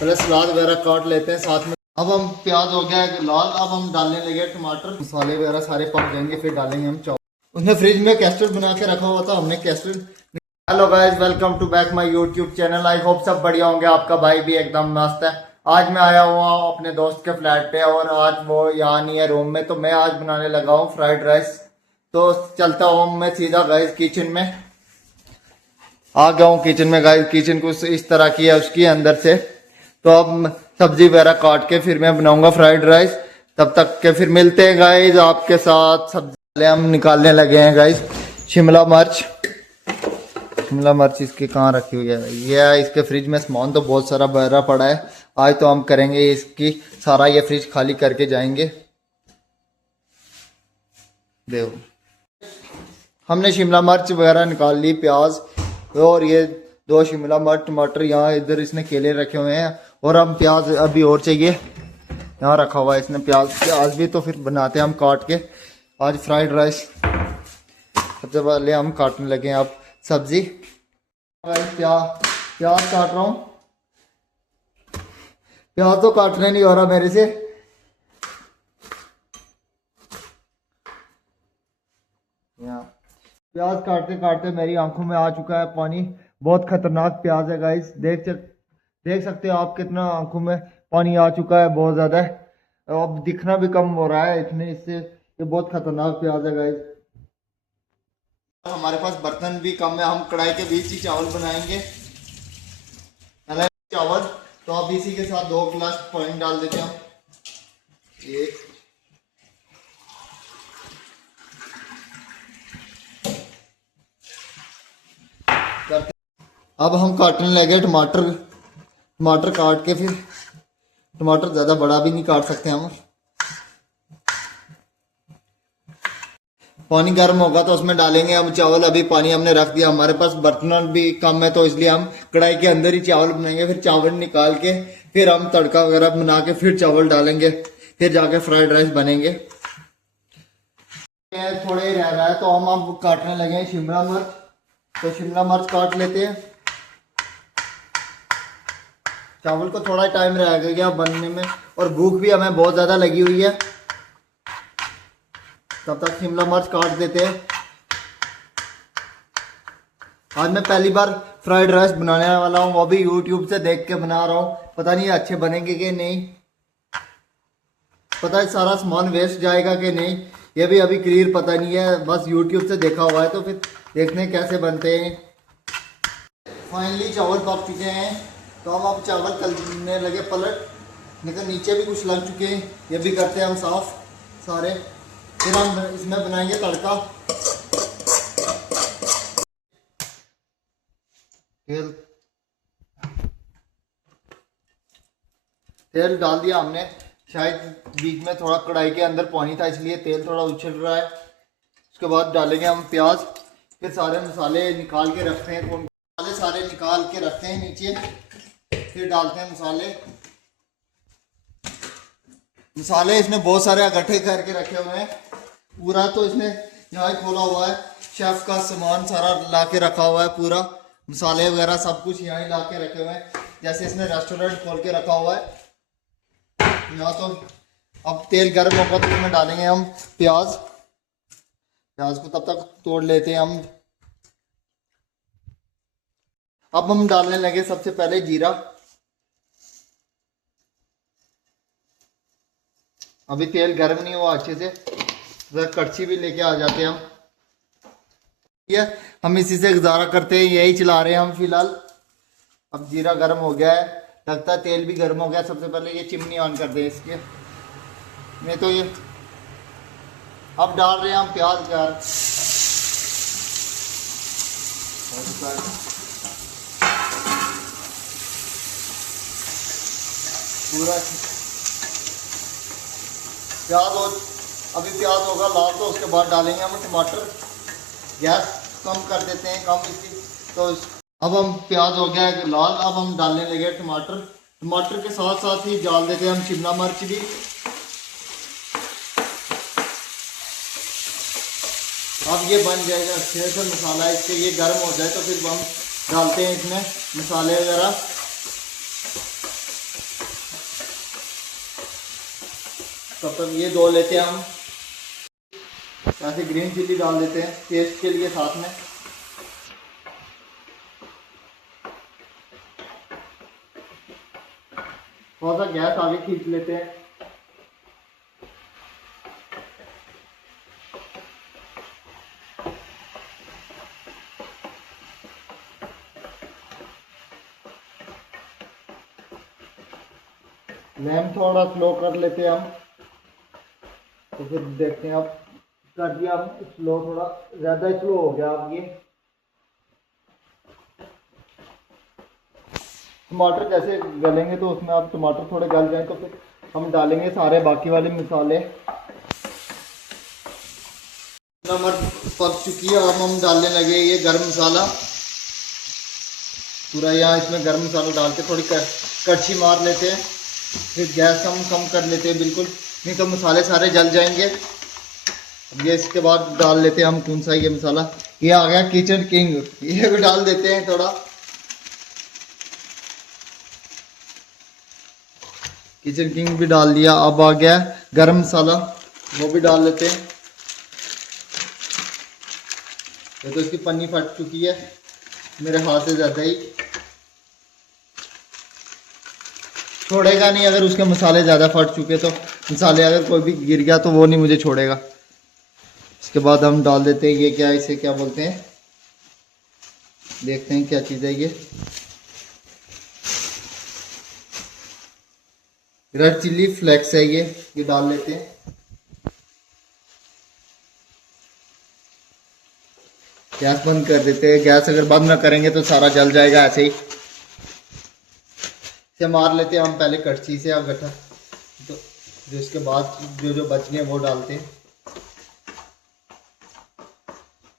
पहले सलाद वगैरह काट लेते हैं साथ में। अब हम प्याज हो गया है लाल, अब हम डालने लगे टमाटर, मसाले वगैरह सारे पक जाएंगे, फिर डालेंगे हम चावल। उसने फ्रिज में कैस्टर्ड बना के रखा हुआ था, हमने custard. Hello guys, welcome to back my YouTube channel. I hope सब बढ़िया होंगे, आपका भाई भी एकदम मस्त है। आज मैं आया हुआ हूँ अपने दोस्त के फ्लैट पे और आज वो यहाँ नहीं है रूम में, तो मैं आज बनाने लगा हूँ फ्राइड राइस। तो चलता हूँ मैं सीधा गाइस किचन में। आ गया हूँ किचन में गाइस। किचन कुछ इस तरह की है उसकी अंदर से। तो अब सब्जी वगैरह काट के फिर मैं बनाऊंगा फ्राइड राइस। तब तक के फिर मिलते हैं गाइस आपके साथ। सब्जी हम निकालने लगे हैं गाइस। शिमला मिर्च, शिमला मिर्च इसकी कहाँ रखी हुई है? ये इसके फ्रिज में सामान तो बहुत सारा भरा पड़ा है। आज तो हम करेंगे इसकी सारा ये फ्रिज खाली करके जाएंगे। देखो हमने शिमला मिर्च वगैरह निकाल ली, प्याज और ये 2 शिमला मिर्च, टमाटर यहाँ इधर इसने केले रखे हुए हैं। और हम प्याज अभी और चाहिए, यहाँ रखा हुआ है इसने प्याज भी। तो फिर बनाते हैं हम काट के आज फ्राइड राइस। सबसे पहले हम काटने लगे हैं अब सब्जी। प्याज काट रहा हूँ। प्याज तो काटने नहीं हो रहा मेरे से। प्याज काटते काटते मेरी आंखों में आ चुका है पानी। बहुत खतरनाक प्याज है गाइस। देख सकते हो आप कितना आंखों में पानी आ चुका है, बहुत ज्यादा है। अब दिखना भी कम हो रहा है इतने इससे। ये बहुत खतरनाक प्याज है गाइस। हमारे पास बर्तन भी कम है, हम कढ़ाई के बीच ही चावल बनाएंगे। चावल तो अब इसी के साथ 2 गिलास पानी डाल देते हैं हम। एक अब हम काटने लगे टमाटर काट के। फिर टमाटर ज़्यादा बड़ा भी नहीं काट सकते हम। पानी गर्म होगा तो उसमें डालेंगे हम चावल। अभी पानी हमने रख दिया, हमारे पास बर्तन भी कम है तो इसलिए हम कढ़ाई के अंदर ही चावल बनाएंगे। फिर चावल निकाल के फिर हम तड़का वगैरह बना के फिर चावल डालेंगे, फिर जाके फ्राइड राइस बनेंगे। थोड़े ही रह रहा है तो हम अब काटने लगे हैं शिमला मिर्च। तो शिमला मिर्च काट लेते हैं। चावल को थोड़ा टाइम रह गया बनने में और भूख भी हमें बहुत ज़्यादा लगी हुई है। तब तक शिमला मिर्च काट देते हैं। आज मैं पहली बार फ्राइड राइस बनाने वाला हूँ, वो भी यूट्यूब से देख के बना रहा हूँ। पता नहीं अच्छे बनेंगे कि नहीं, पता है सारा सामान वेस्ट जाएगा कि नहीं, ये भी अभी क्लियर पता नहीं है। बस यूट्यूब से देखा हुआ है तो फिर देखने कैसे बनते हैं। फाइनली चावल पक चुके हैं तो हम अब चावल करने लगे पलट। लेकिन नीचे भी कुछ लग चुके हैं, ये भी करते हैं हम साफ सारे। फिर हम इसमें बनाएंगे तड़का। तेल डाल दिया हमने। शायद बीच में थोड़ा कढ़ाई के अंदर पानी था इसलिए तेल थोड़ा उछल रहा है। उसके बाद डालेंगे हम प्याज। फिर सारे मसाले निकाल के रखते हैं, मसाले सारे निकाल के रखते हैं नीचे। फिर डालते हैं मसाले इसने बहुत सारे इकट्ठे करके रखे हुए हैं। पूरा तो इसने यहाँ खोला हुआ है, शेफ का सामान सारा ला के रखा हुआ है। पूरा मसाले वगैरह सब कुछ यहाँ ला के रखे हुए हैं, जैसे इसने रेस्टोरेंट खोल के रखा हुआ है यहाँ। तो अब तेल गर्म होगा तो इसमें डालेंगे हम प्याज को तब तक तोड़ लेते हैं हम। अब हम डालने लगे सबसे पहले जीरा। अभी तेल गर्म नहीं हुआ अच्छे से, कड़छी भी लेके आ जाते हैं हम। हम इसी से गुजारा करते हैं, यही चला रहे हैं हम फिलहाल। अब जीरा गर्म हो गया है, लगता है तेल भी गर्म हो गया। सबसे पहले ये चिमनी ऑन कर दें इसके, नहीं तो ये अब डाल रहे हैं हम प्याज पूरा प्याज। और अभी प्याज होगा लाल तो उसके बाद डालेंगे हम टमाटर। गैस कम कर देते हैं, कम इसकी। तो अब हम प्याज हो गया है लाल, अब हम डालने लगे टमाटर के साथ साथ ही डाल देते हैं हम शिमला मिर्च भी। अब ये बन जाएगा अच्छे से मसाला, इसके ये गर्म हो जाए तो फिर हम डालते हैं इसमें मसाले वगैरह। तब तक ये दो लेते हैं हम, ऐसे ग्रीन चिल्ली डाल देते हैं टेस्ट के लिए साथ में। थोड़ा सा गैस आगे खींच लेते हैं। फ्लेम थोड़ा स्लो कर लेते हैं हम, तो फिर देखते हैं। अब कर दिया हम स्लो, थोड़ा ज़्यादा स्लो हो गया। अब ये टमाटर जैसे गलेंगे तो उसमें अब टमाटर थोड़े गल जाएं तो फिर हम डालेंगे सारे बाकी वाले मसाले। नमक पक चुकी है, अब हम डालने लगे ये गरम मसाला पूरा। यहाँ इसमें गरम मसाला डाल के थोड़ी कड़छी मार लेते हैं, फिर गैस हम कम कर लेते हैं बिल्कुल, नहीं तो मसाले सारे जल जाएंगे। अब ये इसके बाद डाल लेते हैं हम कौन सा ये मसाला, ये आ गया किचन किंग, ये भी डाल देते हैं थोड़ा। किचन किंग भी डाल दिया। अब आ गया गरम मसाला, वो भी डाल लेते हैं। ये तो इसकी पन्नी फट चुकी है मेरे हाथ से ज़्यादा ही, छोड़ेगा नहीं अगर उसके मसाले ज़्यादा फट चुके तो। मसाले अगर कोई भी गिर गया तो वो नहीं मुझे छोड़ेगा। इसके बाद हम डाल देते हैं ये, क्या इसे क्या बोलते हैं, देखते हैं क्या चीज़ है ये, रेड चिल्ली फ्लेक्स है ये डाल लेते हैं। गैस बंद कर देते हैं, गैस अगर बंद ना करेंगे तो सारा जल जाएगा ऐसे ही। इसे मार लेते हैं हम पहले कड़छी से अब गट्ठा, तो फिर उसके बाद जो बच गए वो डालते हैं।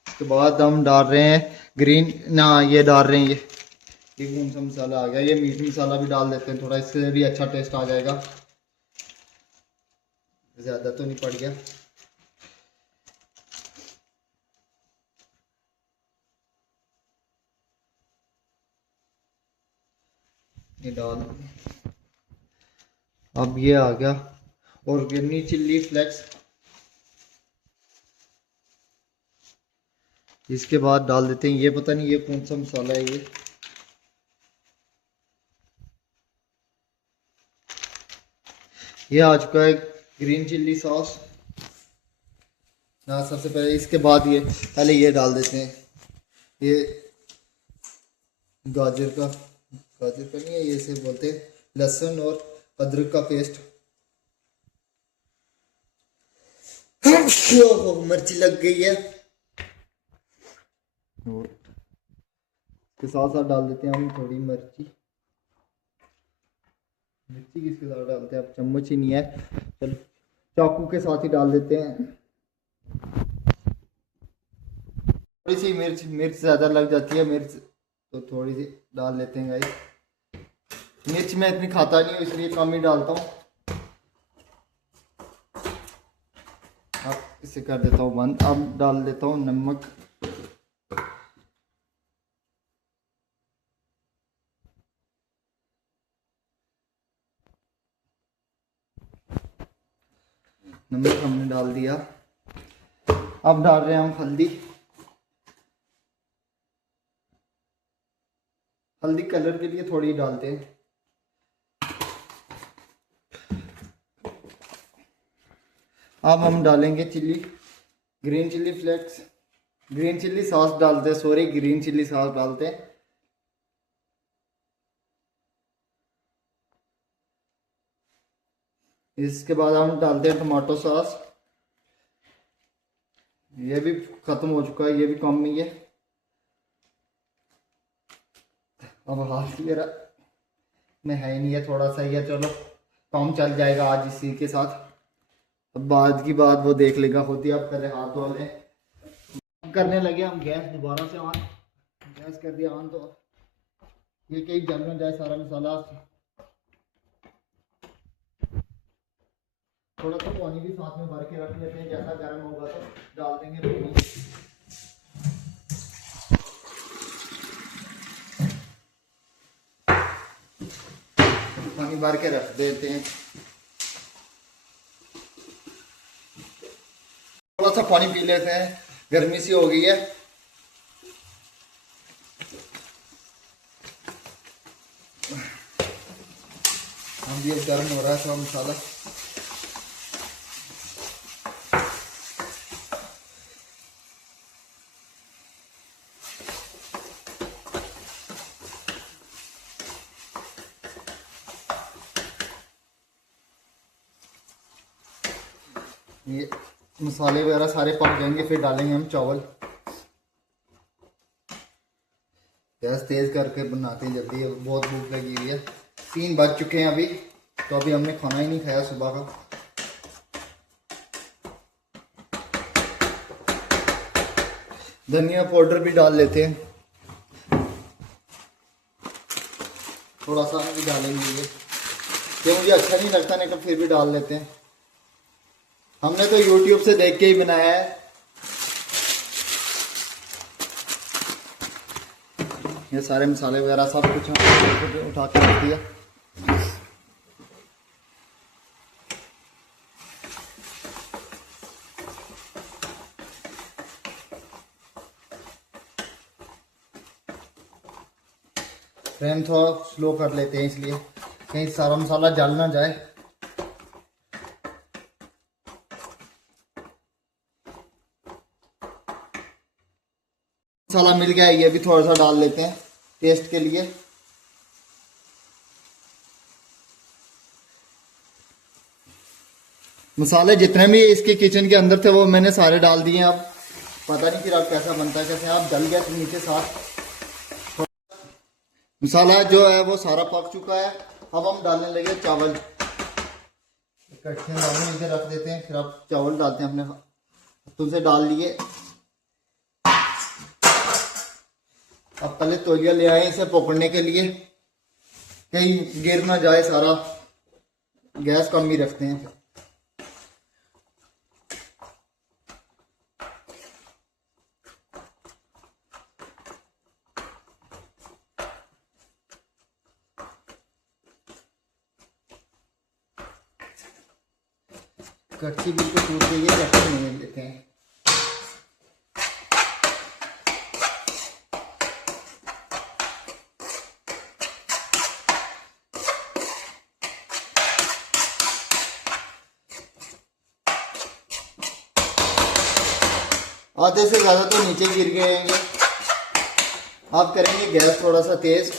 उसके बाद हम डाल रहे हैं ग्रीन ना, ये डाल रहे हैं ये कौन सा मसाला आ गया, ये मीट मसाला भी डाल देते हैं थोड़ा, इससे भी अच्छा टेस्ट आ जाएगा। ज़्यादा तो नहीं पड़ गया। ये डाल, अब ये आ गया और ग्रीन चिल्ली फ्लेक्स। इसके बाद डाल देते हैं ये, पता नहीं ये कौन सा मसाला है ये आ चुका है ग्रीन चिल्ली सॉस। हाँ सबसे पहले इसके बाद ये पहले ये डाल देते हैं, ये गाजर का नहीं है, ये से बोलते हैं लहसुन और अदरक का पेस्ट। मिर्ची लग गई है, और इसके साथ साथ डाल देते हैं हम थोड़ी मिर्ची किसके साथ डालते हैं, अब चम्मच ही नहीं है, चलो चाकू के साथ ही डाल देते हैं। थोड़ी सी मिर्च ज़्यादा लग जाती है, मिर्च तो थोड़ी सी डाल लेते हैं गाइस। मिर्च मैं इतनी खाता नहीं हूँ इसलिए कम ही डालता हूँ। अब इसे कर देता हूँ बंद। अब डाल देता हूँ नमक, नमक हमने डाल दिया। अब डाल रहे हैं हम हल्दी कलर के लिए थोड़ी डालते हैं। अब हम डालेंगे green chilli flakes, green chilli sauce डालते हैं, सॉरी ग्रीन चिल्ली सॉस डालते हैं। इसके बाद हम डालते हैं टमाटो सॉस, ये भी खत्म हो चुका है, ये भी कम नहीं है। अब हाथ मेरा में है ही नहीं है, थोड़ा सा ही है, चलो काम चल जाएगा आज इसी के साथ। अब बाद की बात वो देख लेगा खुद ही। अब पहले हाथ धो लें, करने लगे हम गैस दोबारा से ऑन, गैस कर दिया ऑन, तो ये कहीं जल ना जाए सारा मसाला। थोड़ा सा पानी भी साथ में भर के रख लेते हैं, जैसा गर्म होगा तो डाल देंगे पानी। पानी भर के रख देते हैं। सा पानी पी लेते हैं, गर्मी सी हो गई है। हम ये गर्म हो रहा है थोड़ा मसाला। ये मसाले वगैरह सारे पक जाएंगे, फिर डालेंगे हम चावल। गैस तेज करके बनाते हैं जल्दी, बहुत भूख लगी हुई है। 3 बज चुके हैं अभी, तो अभी हमने खाना ही नहीं खाया सुबह का। धनिया पाउडर भी डाल लेते हैं, थोड़ा सा भी डालेंगे ये मुझे अच्छा नहीं लगता, नहीं तो फिर भी डाल लेते हैं। हमने तो YouTube से देख के ही बनाया है। ये सारे मसाले वगैरह सब कुछ उठा के रख दिया। फ्लेम थोड़ा स्लो कर लेते हैं, इसलिए कहीं सारा मसाला जल ना जाए। मसाला मिल गया है, ये भी थोड़ा सा डाल लेते हैं टेस्ट के लिए। मसाले जितने भी इसके किचन के अंदर थे वो मैंने सारे डाल दिए। अब पता नहीं फिर अब कैसा बनता है, कैसे आप जल गया तो नीचे साथ। मसाला जो है वो सारा पक चुका है। अब हम डालने लगे चावल, इकट्ठे नीचे रख देते हैं, फिर अब चावल डालते हैं। अपने हाथों से डाल लिए। अब पहले तौलिया ले आए इसे पकड़ने के लिए, कहीं गिर ना जाए सारा। गैस कम ही रखते हैं। कच्ची बिल्कुल टूट गई है, कच्ची नहीं लेते हैं। आधे से ज़्यादा तो नीचे गिर गए हैं। आप करेंगे गैस थोड़ा सा तेज।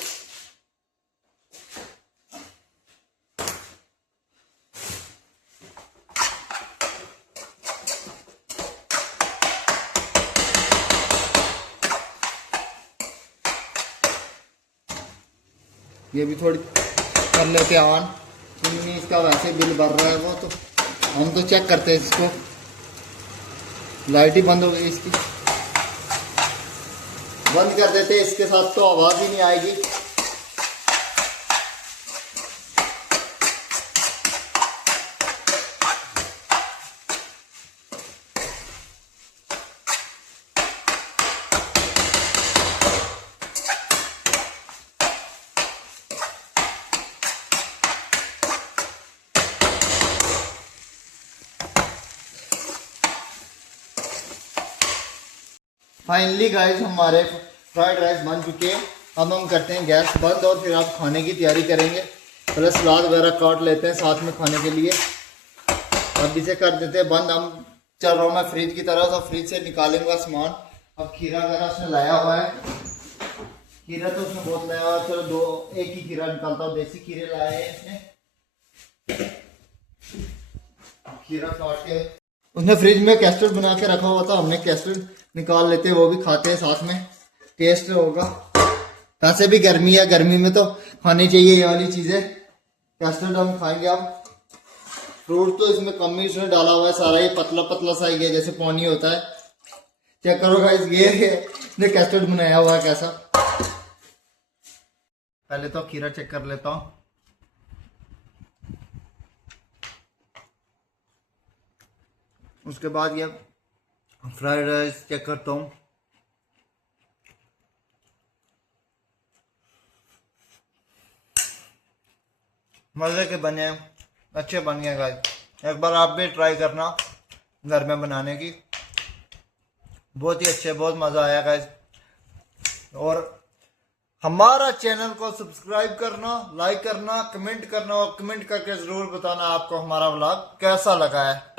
ये भी थोड़ी कर लेते हैं ऑन, क्योंकि इसका वैसे बिल भर रहा है वो, तो हम तो चेक करते हैं इसको। लाइट ही बंद हो गई इसकी, बंद कर देते हैं। इसके साथ तो आवाज ही नहीं आएगी। फाइनली गाइस हमारे फ्राइड राइस बन चुके हैं। अब हम करते हैं गैस बंद और फिर आप खाने की तैयारी करेंगे। पहले सलाद वगैरह काट लेते हैं साथ में खाने के लिए। अब इसे कर देते हैं बंद। हम चल रहा हूँ मैं फ्रिज की तरफ, तो फ्रिज से निकालेंगे सामान। अब खीरा वगैरह उसने लाया हुआ है। खीरा तो उसने बहुत लाया हुआ है, चलो एक ही खीरा निकालता हूँ। देसी खीरे लाए हैं इसने। खीरा काट के उसने फ्रिज में कैस्टर्ड बना के रखा हुआ था, हमने कैस्टर्ड निकाल लेते हैं, वो भी खाते हैं साथ में, टेस्ट होगा। वैसे भी गर्मी है, गर्मी में तो खानी चाहिए ये वाली चीजें। कैस्टर्ड हम खाएंगे। अब फ्रूट तो इसमें कम ही उसने डाला हुआ है, सारा ये पतला पतला सा ही है, जैसे पानी होता है। चेक करो गाइस, ये कैस्टर्ड बनाया हुआ है कैसा। पहले तो खीरा चेक कर लेता हूँ। उसके बाद ये फ्राइड राइस चेक करता हूँ। मजे के बने, अच्छे बन गए गाइस। एक बार आप भी ट्राई करना घर में बनाने की। बहुत ही अच्छे, बहुत मजा आया गाइस। और हमारा चैनल को सब्सक्राइब करना, लाइक करना, कमेंट करना और कमेंट करके जरूर बताना आपको हमारा व्लॉग कैसा लगा है।